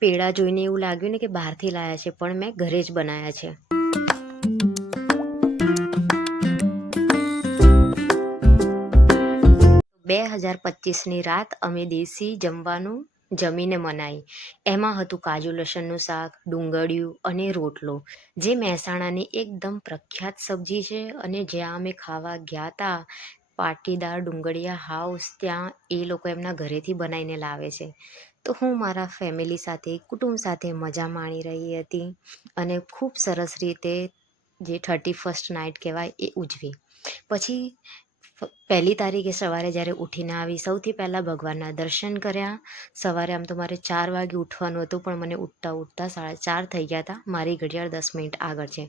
પેડા જોઈને એવું લાગ્યું ને કે બહારથી લાયા છે, પણ મેં ઘરે જ બનાવ્યા છે. બે હજાર પચીસની રાત અમે દેશી જમવાનું જમીને મનાઈ. એમાં હતું કાજુ લસણનું શાક, ડુંગળિયું અને રોટલો. જે મહેસાણાની એકદમ પ્રખ્યાત સબ્જી છે અને જ્યાં અમે ખાવા ગયા હતા પાટીદાર ડુંગળિયા હાઉસ ત્યાં એ લોકો એમના ઘરેથી બનાવીને લાવે છે. તો હું મારા ફેમિલી સાથે, કુટુંબ સાથે મજા માણી રહી હતી અને ખૂબ સરસ રીતે જે થર્ટી ફર્સ્ટ નાઇટ કહેવાય એ ઉજવી. પછી પહેલી તારીખે સવારે જ્યારે ઉઠીને આવી, સૌથી પહેલાં ભગવાનના દર્શન કર્યા. સવારે આમ તો મારે ચાર વાગે ઉઠવાનું હતું, પણ મને ઉઠતા ઉઠતા સાડા ચાર થઈ ગયા હતા. મારી ઘડિયાળ દસ મિનિટ આગળ છે.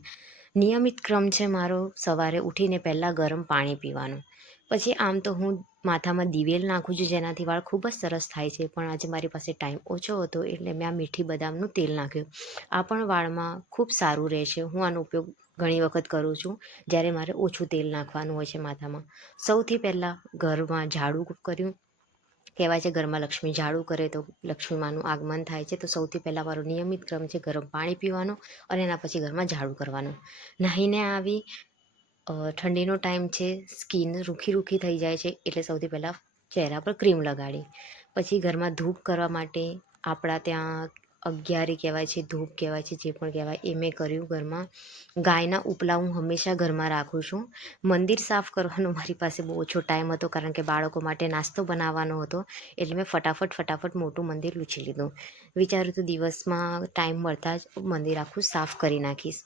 નિયમિત ક્રમ છે મારો સવારે ઉઠીને પહેલાં ગરમ પાણી પીવાનું. પછી આમ તો હું માથામાં દિવેલ નાખું છું, જેનાથી વાળ ખૂબ જ સરસ થાય છે. પણ આજે મારી પાસે ટાઈમ ઓછો હતો એટલે મેં આ મીઠી બદામનું તેલ નાખ્યું. આ પણ વાળમાં ખૂબ સારું રહે છે હું આનો ઉપયોગ ઘણી વખત કરું છું, જ્યારે મારે ઓછું તેલ નાખવાનું હોય છે માથામાં. સૌથી પહેલાં ઘરમાં ઝાડુ કર્યું. કહેવાય છે ઘરમાં લક્ષ્મી ઝાડુ કરે તો લક્ષ્મીમાનું આગમન થાય છે. તો સૌથી પહેલાં મારો નિયમિત ક્રમ છે ગરમ પાણી પીવાનો અને એના પછી ઘરમાં ઝાડુ કરવાનું. નાહીને આવી ઠંડીનો ટાઈમ છે, સ્કિન રૂખી રૂખી થઈ જાય છે, એટલે સૌથી પહેલાં ચહેરા પર ક્રીમ લગાડી. પછી ઘરમાં ધૂપ કરવા માટે આપણા ત્યાં અગિયારી કહેવાય છે, ધૂપ કહેવાય છે, જે પણ કહેવાય એ મેં કર્યું ઘરમાં. ગાયના ઉપલા હું હંમેશા ઘરમાં રાખું છું. મંદિર સાફ કરવાનો મારી પાસે બહુ ઓછો ટાઈમ હતો, કારણ કે બાળકો માટે નાસ્તો બનાવવાનો હતો, એટલે મેં ફટાફટ ફટાફટ મોટું મંદિર લૂછી લીધું. વિચાર્યું તો દિવસમાં ટાઈમ મળતા જ મંદિર આખું સાફ કરી નાખીશ.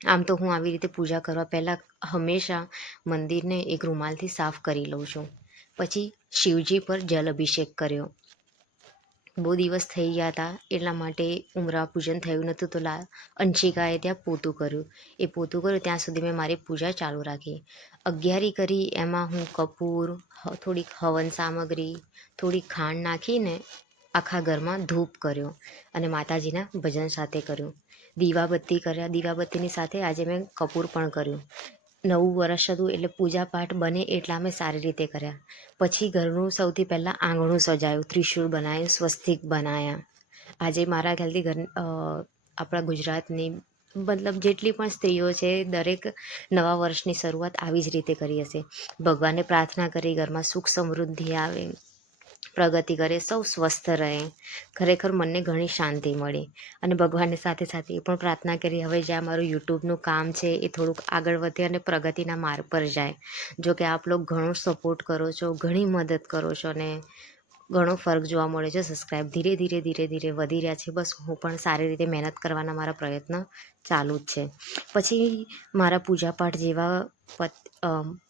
આમ તો હું આવી રીતે પૂજા કરવા પહેલાં હંમેશા મંદિરને એક રૂમાલથી સાફ કરી લઉં છું. પછી શિવજી પર જલ અભિષેક કર્યો. બહુ દિવસ થઈ ગયા હતા, એટલા માટે ઉમરા પૂજન થયું નહોતું તો લા અંશિકાએ ત્યાં પોતું કર્યું. એ પોતું કર્યું ત્યાં સુધી મેં મારી પૂજા ચાલુ રાખી. અગિયારી કરી, એમાં હું કપૂર થોડીક હવન સામગ્રી થોડી ખાંડ નાખીને આખા ઘરમાં ધૂપ કર્યો અને માતાજીના ભજન સાથે કર્યું. દીવાબત્તી કર્યા. દીવાબત્તીની સાથે આજે મેં કપૂર પણ કર્યું. નવું વર્ષ હતું એટલે પૂજાપાઠ બને એટલા મેં સારી રીતે કર્યા. પછી ઘરનું સૌથી પહેલાં આંગણું સજાયું, ત્રિશૂળ બનાવ્યું, સ્વસ્તિક બનાવ્યા આજે મારા ખ્યાલથી ઘર આપણા ગુજરાતની મતલબ જેટલી પણ સ્ત્રીઓ છે, દરેક નવા વર્ષની શરૂઆત આવી જ રીતે કરી હશે. ભગવાનને પ્રાર્થના કરી, ઘરમાં સુખ સમૃદ્ધિ આવે. પ્રગતિ કરે, સૌ સ્વસ્થ રહે. ખરેખર મનને ઘણી શાંતિ મળી. અને ભગવાનની સાથે સાથે એ પણ પ્રાર્થના કરી, હવે જ્યાં મારું યુટ્યુબનું કામ છે, એ થોડુંક આગળ વધે અને પ્રગતિના માર્ગ પર જાય. જો કે આપ લોકો ઘણો સપોર્ટ કરો છો, ઘણી મદદ કરો છો અને ઘણો ફરક જોવા મળે છે. સબસ્ક્રાઈબ ધીરે ધીરે ધીરે ધીરે વધી રહ્યા છે. બસ હું પણ સારી રીતે મહેનત કરવાના મારા પ્રયત્ન ચાલુ જ છે. પછી મારા પૂજાપાઠ જેવા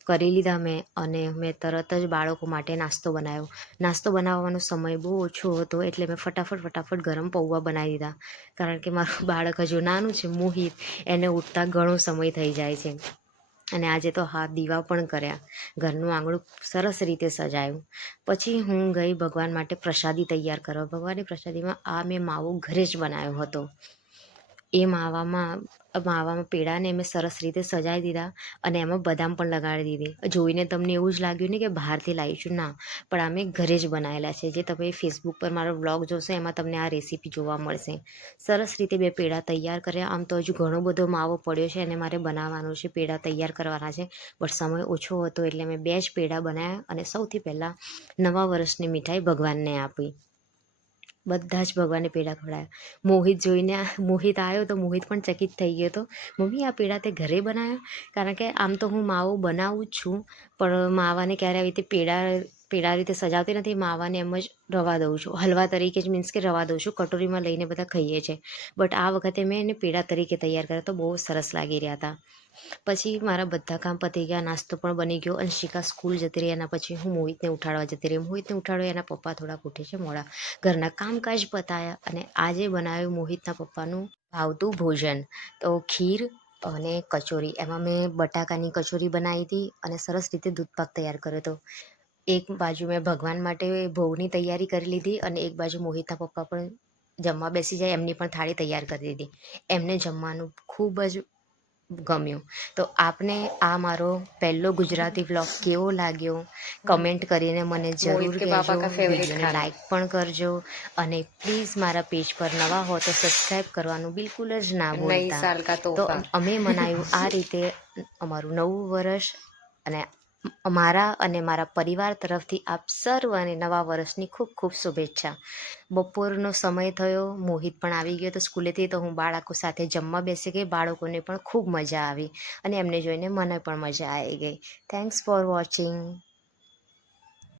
કરી લીધા મેં અને મેં તરત જ બાળકો માટે નાસ્તો બનાવ્યો. નાસ્તો બનાવવાનો સમય બહુ ઓછો હતો એટલે મેં ફટાફટ ફટાફટ ગરમ પૌવા બનાવી દીધા. કારણ કે મારું બાળક હજુ નાનું છે, મોહિત, એને ઉઠતા ઘણો સમય થઈ જાય છે. અને આજે તો હા, દીવા પણ કર્યા. ઘરનું આંગણું સરસ રીતે સજાયું. પછી હું ગઈ ભગવાન માટે પ્રસાદી તૈયાર કરવા. ભગવાનની પ્રસાદીમાં આ મેં માવો ઘરે જ બનાવ્યો હતો. એ માવામાં માવામાં પેડાને મેં સરસ રીતે સજાવી દીધા અને એમાં બદામ પણ લગાડી દીધી. જોઈને તમને એવું જ લાગ્યું ને કે બહારથી લાવી છું. ના, પણ અમે ઘરે જ બનાવેલા છે. જે તમે ફેસબુક પર મારો બ્લોગ જોશો, એમાં તમને આ રેસીપી જોવા મળશે. સરસ રીતે બે પેડા તૈયાર કર્યા. આમ તો હજુ ઘણો બધો માવો પડ્યો છે અને મારે બનાવવાનો છે. પેડા તૈયાર કરવાના છે. બટ સમય ઓછો હતો એટલે મેં બે જ પેડા બનાવ્યા અને સૌથી પહેલાં નવા વર્ષની મીઠાઈ ભગવાનને આપી. બધા જ ભગવાને પેડા ખવડાવ્યા મોહિત જોઈને મોહિત આવ્યો તો મોહિત પણ ચકિત થઈ ગયો હતો મમ્મી, આ પેડા તે ઘરે બનાવ્યા કારણ કે આમ તો હું માવો બનાવું જ છું, પણ માવાને ક્યારે આવી રીતે પેડા પેડા રીતે સજાવતી નથી, માવાને એમ જ રવા દઉં છું. હલવા તરીકે જ મીન્સ કે રવા દઉં છું, કટોરીમાં લઈને બધા ખાઈએ છીએ બટ આ વખતે મેં એને પેડા તરીકે તૈયાર કર્યા, તો બહુ સરસ લાગી રહ્યા હતા. પછી મારા બધા કામ પતી ગયા, નાસ્તો પણ બની ગયો અંશિકા સ્કૂલ જતી રહી, એના પછી હું મોહિતને ઉઠાડવા જતી રહી. મોહિતને ઉઠાડવા એના પપ્પા થોડાક ઉઠે છે, મોડા. ઘરના કામકાજ પતાયા અને આજે બનાવ્યું મોહિતના પપ્પાનું ભાવતું ભોજન. તો ખીર અને કચોરી. એમાં મેં બટાકાની કચોરી બનાવી હતી અને સરસ રીતે દૂધપાક તૈયાર કર્યો હતો. એક બાજુ મેં ભગવાન માટે ભોગની તૈયારી કરી લીધી અને એક બાજુ મોહિતના પપ્પા પણ જમવા બેસી જાય એમની પણ થાળી તૈયાર કરી દીધી. એમને જમવાનું ખૂબ જ ગમ્યું. તો આપને આ મારો પહેલો ગુજરાતી વ્લોગ કેવો લાગ્યો? કમેન્ટ કરીને મને જરૂર મોહિત કહેજો. વિડીયોને. લાઈક પણ કરજો અને પ્લીઝ મારા પેજ પર નવા હો તો સબસ્ક્રાઈબ કરવાનું બિલકુલ જ ના ભૂલતા. તો અમે મનાયું આ રીતે અમારું નવું વર્ષ અને અમારા અને મારા પરિવાર તરફથી આપ સર્વને નવા વર્ષની ખૂબ ખૂબ શુભેચ્છા. બપોરનો સમય થયો, મોહિત પણ આવી ગયો તો સ્કૂલેથી તો હું બાળકો સાથે જમવા બેસી ગઈ, બાળકોને પણ ખૂબ મજા આવી અને એમને જોઈને મને પણ મજા આવી ગઈ. Thanks for watching